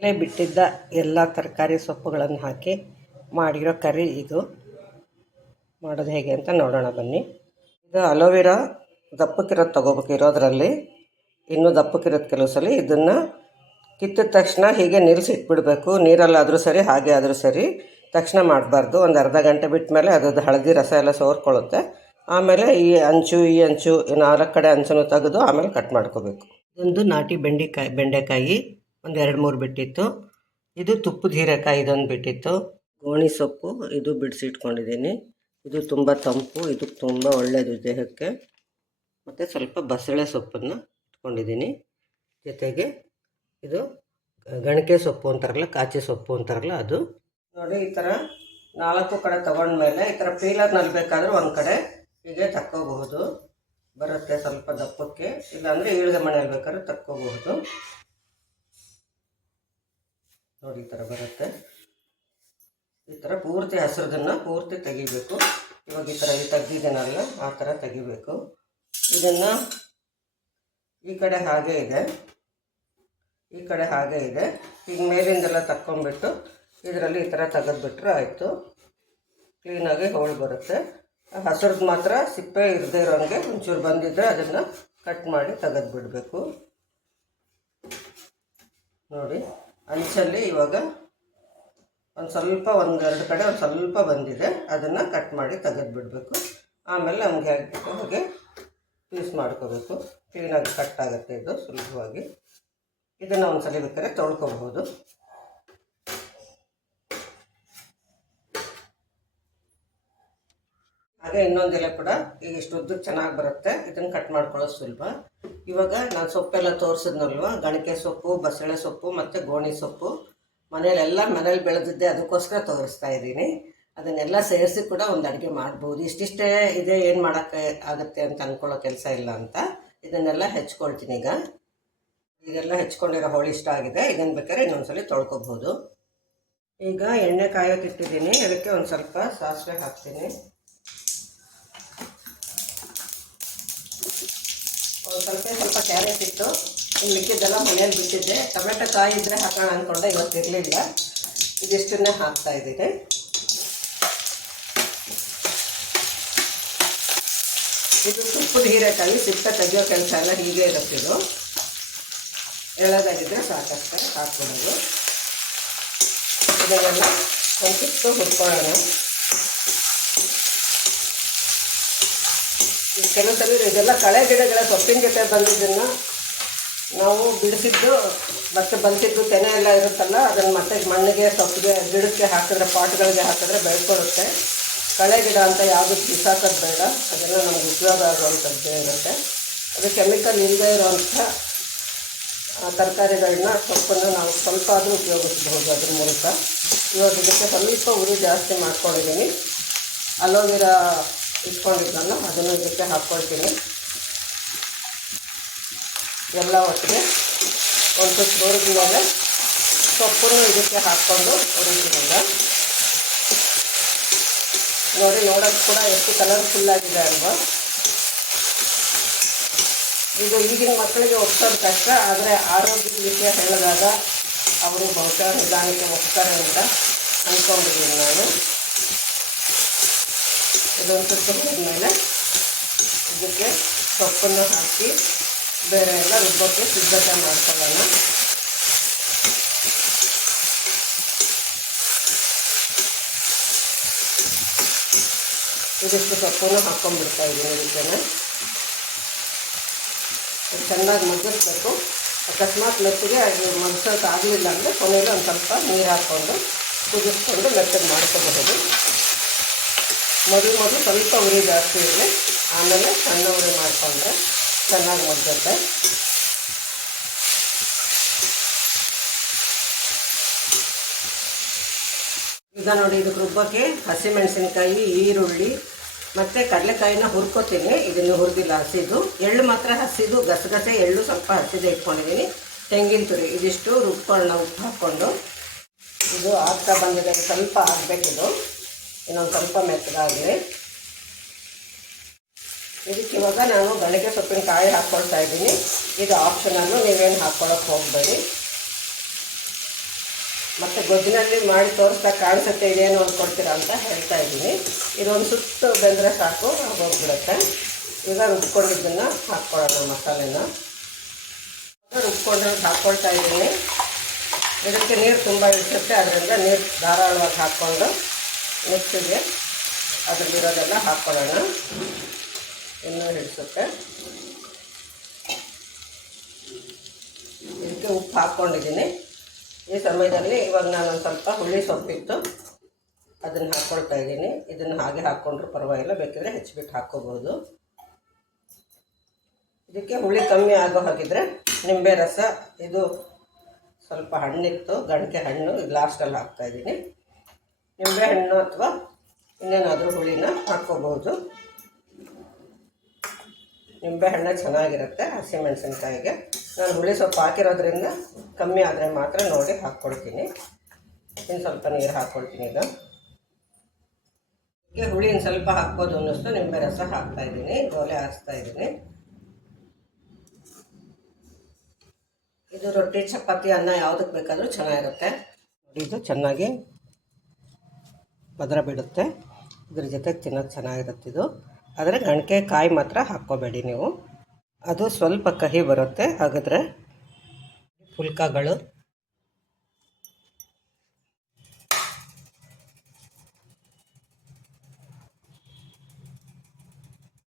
ಎಲೆ ಬಿಟ್ಟಿದ್ದ ಎಲ್ಲ ತರಕಾರಿ ಸೊಪ್ಪುಗಳನ್ನು ಹಾಕಿ ಮಾಡಿರೋ ಕರಿ ಇದು. ಮಾಡೋದು ಹೇಗೆ ಅಂತ ನೋಡೋಣ ಬನ್ನಿ. ಇದು ಅಲೋವೆರಾ ದಪ್ಪಕ್ಕಿರೋದು ತೊಗೋಬೇಕು. ಇರೋದ್ರಲ್ಲಿ ಇನ್ನೂ ದಪ್ಪಕ್ಕಿರೋದು ಕೆಲವು ಸಲ ಇದನ್ನು ಕಿತ್ತಿದ ತಕ್ಷಣ ಹೀಗೆ ನಿಲ್ಲಿಸಿಟ್ಬಿಡ್ಬೇಕು. ನೀರಲ್ಲಾದರೂ ಸರಿ, ಹಾಗೆ ಆದರೂ ಸರಿ, ತಕ್ಷಣ ಮಾಡಬಾರ್ದು. ಒಂದು ಅರ್ಧ ಗಂಟೆ ಬಿಟ್ಟ ಮೇಲೆ ಅದ್ರದ್ದು ಹಳದಿ ರಸ ಎಲ್ಲ ಸೋರ್ಕೊಳ್ಳುತ್ತೆ. ಆಮೇಲೆ ಈ ಅಂಚು 4 ಕಡೆ ಅಂಚನ್ನು ತೆಗೆದು ಆಮೇಲೆ ಕಟ್ ಮಾಡ್ಕೋಬೇಕು. ಇದೊಂದು ನಾಟಿ ಬೆಂಡೆಕಾಯಿ ಒಂದು 2-3 ಬಿಟ್ಟಿತ್ತು. ಇದು ತುಪ್ಪದ ಹೀರೆಕಾಯಿ ಇದೊಂದು ಬಿಟ್ಟಿತ್ತು. ಗೋಣಿ ಸೊಪ್ಪು ಇದು ಬಿಡಿಸಿಟ್ಕೊಂಡಿದ್ದೀನಿ. ಇದು ತುಂಬ ತಂಪು, ಇದು ತುಂಬ ಒಳ್ಳೆಯದು ದೇಹಕ್ಕೆ. ಮತ್ತು ಸ್ವಲ್ಪ ಬಸಳೆ ಸೊಪ್ಪನ್ನು ಇಟ್ಕೊಂಡಿದ್ದೀನಿ. ಜೊತೆಗೆ ಇದು ಗಣಕೆ ಸೊಪ್ಪು ಅಂತಾರಲ್ಲ, ಕಾಚಿ ಸೊಪ್ಪು ಅಂತಾರಲ್ಲ ಅದು. ನೋಡಿ, ಈ ಥರ 4 ಕಡೆ ತೊಗೊಂಡ್ಮೇಲೆ ಈ ಥರ ಪೀಲರ್ನಲ್ಲಿ ಬೇಕಾದರೂ ಒಂದು ಕಡೆ ಹೀಗೆ ತಕ್ಕೋಬಹುದು. ಬರುತ್ತೆ ಸ್ವಲ್ಪ ದಪ್ಪಕ್ಕೆ. ಇಲ್ಲಾಂದರೆ ಈಳಿದ ಮನೆಯಲ್ಲಿ ಬೇಕಾದ್ರೂ ತಕ್ಕೋಬಹುದು. ನೋಡಿ, ಈ ಥರ ಬರುತ್ತೆ. ಈ ಥರ ಪೂರ್ತಿ ಹಸಿರದನ್ನು ಪೂರ್ತಿ ತೆಗಿಬೇಕು. ಇವಾಗ ಈ ಥರ ತೆಗ್ದಿದ್ದೇನಲ್ಲ, ಆ ಥರ ತೆಗಿಬೇಕು. ಇದನ್ನು ಈ ಕಡೆ ಹಾಗೆ ಇದೆ, ಈ ಕಡೆ ಹಾಗೆ ಇದೆ. ಈಗ ಮೇಲಿಂದೆಲ್ಲ ತಕ್ಕೊಂಬಿಟ್ಟು ಇದರಲ್ಲಿ ಈ ಥರ ತೆಗೆದ್ಬಿಟ್ರೆ ಆಯಿತು. ಕ್ಲೀನಾಗಿ ಹೋಳು ಬರುತ್ತೆ. ಹಸಿರದ್ದು ಮಾತ್ರ ಸಿಪ್ಪೆ ಇರದೇ ಇರೋಂಗೆ ಒಂಚೂರು ಬಂದಿದ್ದರೆ ಅದನ್ನು ಕಟ್ ಮಾಡಿ ತೆಗೆದುಬಿಡಬೇಕು. ನೋಡಿ, ಅಂಚಲ್ಲಿ ಇವಾಗ ಒಂದೆರಡು ಕಡೆ ಒಂದು ಸ್ವಲ್ಪ ಬಂದಿದೆ. ಅದನ್ನು ಕಟ್ ಮಾಡಿ ತೆಗೆದುಬಿಡಬೇಕು. ಆಮೇಲೆ ನಮಗೆ ಹಾಕಬೇಕು ಹಾಗೆ ಪೀಸ್ ಮಾಡ್ಕೋಬೇಕು. ಕ್ಲೀನಾಗಿ ಕಟ್ ಆಗುತ್ತೆ ಇದು ಸುಲಭವಾಗಿ. ಇದನ್ನು ಒಂದು ಸಲ ಬೇಕಾದ್ರೆ ತೊಳ್ಕೊಬಹುದು. ಹಾಗೆ ಇನ್ನೊಂದು ಎಲೆ ಕೂಡ ಈಗ ಇಷ್ಟು ಉದ್ದಕ್ಕೆ ಚೆನ್ನಾಗಿ ಬರುತ್ತೆ. ಇದನ್ನು ಕಟ್ ಮಾಡ್ಕೊಳ್ಳೋದು ಸುಲಭ. ಇವಾಗ ನಾನು ಸೊಪ್ಪೆಲ್ಲ ತೋರಿಸಿದ್ನಲ್ವ, ಗಣಕೆ ಸೊಪ್ಪು, ಬಸಳೆ ಸೊಪ್ಪು ಮತ್ತು ಗೋಣಿ ಸೊಪ್ಪು ಮನೇಲಿ ಬೆಳೆದಿದ್ದೆ, ಅದಕ್ಕೋಸ್ಕರ ತೋರಿಸ್ತಾ ಇದ್ದೀನಿ. ಅದನ್ನೆಲ್ಲ ಸೇರಿಸಿ ಕೂಡ ಒಂದು ಅಡುಗೆ ಮಾಡ್ಬೋದು. ಇಷ್ಟಿಷ್ಟೇ ಇದೆ, ಏನು ಮಾಡೋಕ್ಕೆ ಆಗುತ್ತೆ ಅಂತ ಅಂದ್ಕೊಳ್ಳೋ ಕೆಲಸ ಇಲ್ಲ ಅಂತ ಇದನ್ನೆಲ್ಲ ಹೆಚ್ಕೊಳ್ತೀನಿ. ಈಗೆಲ್ಲ ಹೆಚ್ಕೊಂಡಿರೋ ಹೋಳು ಇಷ್ಟ ಆಗಿದೆ. ಇದನ್ನು ಬೇಕಾದ್ರೆ ಇನ್ನೊಂದ್ಸಲಿ ತೊಳ್ಕೊಬೋದು. ಈಗ ಎಣ್ಣೆ ಕಾಯೋಕೆ ಇಟ್ಟಿದ್ದೀನಿ. ಅದಕ್ಕೆ ಒಂದು ಸ್ವಲ್ಪ ಸಾಸಿವೆ ಹಾಕ್ತೀನಿ. ಸ್ವಲ್ಪ ಕ್ಯಾರೆಟ್ ಇತ್ತು, ಇನ್ನು ಮಿಕ್ಕಿದ್ದೆಲ್ಲ ಮನೆಯಲ್ಲಿ ಬಿಟ್ಟಿದ್ದೆ. ಟೊಮೆಟೊ ಕಾಯಿ ಇದ್ದರೆ ಹಾಕೋಣ ಅಂದ್ಕೊಂಡೆ, ಇವತ್ತಿರಲಿಲ್ಲ. ಇದಿಷ್ಟನ್ನೇ ಹಾಕ್ತಾಯಿದ್ದೀನಿ. ಇದು ತುಪ್ಪದ ಹೀರೆಕಾಯಿ, ಸಿಪ್ಪೆ ತೆಗಿಯೋ ಕೆಲಸ ಎಲ್ಲ ಹೀಗೆ ಇರುತ್ತಿದ್ದು. ಎಳೆದಾಗಿದ್ದರೆ ಸಾಕಷ್ಟೇ ಹಾಕ್ಬಿಡೋದು. ಇದನ್ನೆಲ್ಲ ಒಂದಿಷ್ಟು ಹುರ್ಕೊಳ್ಳೋಣ. ಕೆಲವು ಸಲ ಇದೆಲ್ಲ ಕಳೆ ಗಿಡಗಳ ಸೊಪ್ಪಿನ ಜೊತೆ ಬಂದಿದ್ದನ್ನು ನಾವು ಬಿಡಿಸಿದ್ದು ಮತ್ತು ಬಲ್ತಿದ್ದು ತೆನೆ ಎಲ್ಲ ಇರುತ್ತಲ್ಲ, ಅದನ್ನು ಮತ್ತೆ ಮಣ್ಣಿಗೆ, ಸೊಪ್ಪಿಗೆ, ಗಿಡಕ್ಕೆ ಹಾಕಿದ್ರೆ, ಪಾಟ್ಗಳಿಗೆ ಹಾಕಿದ್ರೆ ಬೆಳ್ಕೊಳುತ್ತೆ. ಕಳೆ ಗಿಡ ಅಂತ ಯಾವುದಕ್ಕೆ ಬಿಸಾಕೋದು ಬೇಡ. ಅದೆಲ್ಲ ನಮ್ಗೆ ಉಪಯೋಗ ಆಗುವಂಥದ್ದೇ ಇರುತ್ತೆ. ಅದು ಕೆಮಿಕಲ್ ಇಲ್ಲದೇ ಇರೋವಂಥ ತರಕಾರಿಗಳನ್ನ, ಸೊಪ್ಪನ್ನು ನಾವು ಸ್ವಲ್ಪ ಆದರೂ ಉಪಯೋಗಿಸ್ಬಹುದು ಅದ್ರ ಮೂಲಕ. ಇವಾಗ ಇದಕ್ಕೆ ಸ್ವಲ್ಪ ಉರಿ ಜಾಸ್ತಿ ಮಾಡ್ಕೊಂಡಿದ್ದೀನಿ. ಅಲೋವೆರಾ ಇಟ್ಕೊಂಡಿದ್ದಲ್ಲ, ಅದನ್ನು ಇದಕ್ಕೆ ಹಾಕ್ಕೊಳ್ತೀನಿ. ಎಲ್ಲ ಒಟ್ಟಿಗೆ ಒಂದು ತುತ್ತು ಹುರಿದ ಮೇಲೆ ಸೊಪ್ಪನ್ನು ಇದಕ್ಕೆ ಹಾಕ್ಕೊಂಡು ಹುರಿತೀನಲ್ಲ. ನೋಡಿ, ನೋಡೋಕ್ಕೆ ಕೂಡ ಎಷ್ಟು ಕಲರ್ಫುಲ್ಲಾಗಿದೆ ಅಲ್ವಾ. ಇದು ಈಗಿನ ಮಕ್ಕಳಿಗೆ ಒಪ್ಸೋದು ಕಷ್ಟ, ಆದರೆ ಆರೋಗ್ಯದ ವಿಷಯ ಹೇಳಿದಾಗ ಅವರು ಬಹುಶಃ ನಿಧಾನಕ್ಕೆ ಒಪ್ತಾರೆ ಅಂತ ಅಂದ್ಕೊಂಡಿದ್ದೀನಿ ನಾನು. ಇದೊಂದು ತುತ್ತು ಮೇಲೆ ಇದಕ್ಕೆ ಸೊಪ್ಪನ್ನು ಹಾಕಿ ಬೇರೆ ಎಲ್ಲ ರುಬ್ಬಕ್ಕೆ ಸಿದ್ಧತೆ ಮಾಡ್ಕೊಳ್ಳೋಣ. ಇದಿಷ್ಟು ಸೊಪ್ಪನ್ನು ಹಾಕ್ಕೊಂಡ್ಬಿಡ್ತಾ ಇದ್ದೀನಿ. ಇದಕ್ಕೆ ಚೆನ್ನಾಗಿ ಮಗ್ಗಿಸ್ಬೇಕು. ಅಕಸ್ಮಾತ್ ಮೆತ್ತಿಗೆ ಮಗ್ಸೋಕ್ಕಾಗಲಿಲ್ಲ ಅಂದರೆ ಕೊನೆಯಲ್ಲಿ ಒಂದು ಸ್ವಲ್ಪ ನೀರು ಹಾಕ್ಕೊಂಡು ಕುದಿಸ್ಕೊಂಡು ಮೆತ್ತಗೆ ಮಾಡ್ಕೋಬಹುದು. ಮೊದಲು ಸ್ವಲ್ಪ ಉರಿ ಜಾಸ್ತಿ ಇರಲಿ, ಆಮೇಲೆ ಸಣ್ಣ ಉರಿ ಮಾಡಿಕೊಂಡ್ರೆ ಚೆನ್ನಾಗಿ ಮಗ್ಗುತ್ತೆ. ಈಗ ನೋಡಿ, ಇದಕ್ಕೆ ರುಬ್ಬಕ್ಕೆ ಹಸಿಮೆಣಸಿನ್ಕಾಯಿ, ಈರುಳ್ಳಿ ಮತ್ತು ಕಡಲೆಕಾಯಿನ ಹುರ್ಕೋತೀನಿ. ಇದನ್ನು ಹುರಿದಿಲ್ಲ, ಹಸಿದು. ಎಳ್ಳು ಮಾತ್ರ ಹಸಿದು, ಗಸಗಸೆ ಎಳ್ಳು ಸ್ವಲ್ಪ ಹಸಿದೆ ಇಟ್ಕೊಂಡಿದ್ದೀನಿ. ತೆಂಗಿನ ತುರಿ ಇದಿಷ್ಟು ರುಬ್ಕೊಳ್ಳೋಣ ಉಪ್ಪು ಹಾಕ್ಕೊಂಡು. ಇದು ಆಗ್ತಾ ಬಂದಿದೆ, ಸ್ವಲ್ಪ ಆಗಬೇಕಿದು, ಇನ್ನೊಂದು ಸ್ವಲ್ಪ ಮೆತ್ತಗಾಗಲಿ. ಇದಕ್ಕೆ ಇವಾಗ ನಾನು ಗಣಕೆ ಸೊಪ್ಪಿನ ಕಾಯಿ ಹಾಕ್ಕೊಳ್ತಾ ಇದ್ದೀನಿ. ಇದು ಆಪ್ಷನಲ್ಲು, ನೀವೇನು ಹಾಕ್ಕೊಳ್ಳೋಕೆ ಹೋಗಬೇಡಿ. ಮತ್ತು ಗೊಜ್ಜಿನಲ್ಲಿ ಮಾಡಿ ತೋರಿಸ್ತಾ ಕಾಣಿಸುತ್ತೆ ಇದೇನು ಅಂದ್ಕೊಡ್ತೀರಾ ಅಂತ ಹೇಳ್ತಾ ಇದ್ದೀನಿ. ಇದೊಂದು ಸುತ್ತು ಬೆಂದರೆ ಸಾಕು ಹೋಗ್ಬಿಡುತ್ತೆ. ಈಗ ರುಬ್ಕೊಂಡಿದ್ದನ್ನು ಹಾಕ್ಕೊಳ್ಳೋಣ ಮಸಾಲೆನ. ರುಬ್ಕೊಂಡು ಹಾಕ್ಕೊಳ್ತಾ ಇದ್ದೀನಿ. ಇದಕ್ಕೆ ನೀರು ತುಂಬ ಇಳಿಸುತ್ತೆ, ಅದರಿಂದ ನೀರು ಧಾರಾಳವಾಗಿ ಹಾಕ್ಕೊಂಡು ಮಿಕ್ಸಿಗೆ ಅದರಲ್ಲಿರೋದೆಲ್ಲ ಹಾಕ್ಕೊಳ್ಳೋಣ. ಇನ್ನೂ ಹಿಡಿಸುತ್ತೆ. ಇದಕ್ಕೆ ಉಪ್ಪು ಹಾಕ್ಕೊಂಡಿದ್ದೀನಿ. ಈ ಸಮಯದಲ್ಲಿ ಇವಾಗ ನಾನೊಂದು ಸ್ವಲ್ಪ ಹುಳಿ ಸೊಪ್ಪಿತ್ತು ಅದನ್ನು ಹಾಕ್ಕೊಳ್ತಾ ಇದ್ದೀನಿ. ಇದನ್ನು ಹಾಗೆ ಹಾಕ್ಕೊಂಡ್ರೂ ಪರವಾಗಿಲ್ಲ, ಬೇಕಿದ್ರೆ ಹೆಚ್ಚಿಬಿಟ್ಟು ಹಾಕ್ಕೋಬೋದು. ಇದಕ್ಕೆ ಹುಳಿ ಕಮ್ಮಿ ಆಗೋ ಹಾಗಿದ್ರೆ ನಿಂಬೆ ರಸ, ಇದು ಸ್ವಲ್ಪ ಹಣ್ಣಿತ್ತು ಗಣಕೆ ಹಣ್ಣು, ಇದು ಲಾಸ್ಟಲ್ಲಿ ಹಾಕ್ತಾಯಿದ್ದೀನಿ. ನಿಂಬೆ ಹಣ್ಣು ಅಥವಾ ಇನ್ನೇನಾದರೂ ಹುಳಿನ ಹಾಕ್ಕೋಬಹುದು. ನಿಂಬೆ ಹಣ್ಣು ಚೆನ್ನಾಗಿರುತ್ತೆ. ಹಸಿಮೆಣಸಿನ್ಕಾಯಿಗೆ ನಾನು ಹುಳಿ ಸೊಪ್ಪು ಹಾಕಿರೋದ್ರಿಂದ ಕಮ್ಮಿ ಆದರೆ ಮಾತ್ರ ನೋಡಿ ಹಾಕ್ಕೊಳ್ತೀನಿ. ಇನ್ನು ಸ್ವಲ್ಪ ನೀರು ಹಾಕ್ಕೊಳ್ತೀನಿ. ಈಗ ಹುಳಿ ಇನ್ನು ಸ್ವಲ್ಪ ಹಾಕ್ಬೋದು ಅನ್ನಿಸ್ತು, ನಿಂಬೆ ರಸ ಹಾಕ್ತಾಯಿದ್ದೀನಿ. ಗೋಲೆ ಹಾಕ್ತಾಯಿದ್ದೀನಿ. ಇದು ರೊಟ್ಟಿ, ಚಪಾತಿ, ಅನ್ನ ಯಾವುದಕ್ಕೆ ಬೇಕಾದರೂ ಚೆನ್ನಾಗಿರುತ್ತೆ. ಇದು ಚೆನ್ನಾಗಿ ಪದರ ಬಿಡುತ್ತೆ. ಇದ್ರ ಜೊತೆ ತಿನ್ನೋದು ಚೆನ್ನಾಗಿರುತ್ತೆ ಇದು. ಆದರೆ ಗಣಕೆ ಕಾಯಿ ಮಾತ್ರ ಹಾಕ್ಕೋಬೇಡಿ ನೀವು, ಅದು ಸ್ವಲ್ಪ ಕಹಿ ಬರುತ್ತೆ. ಹಾಗಾದರೆ ಪುಲ್ಕಗಳು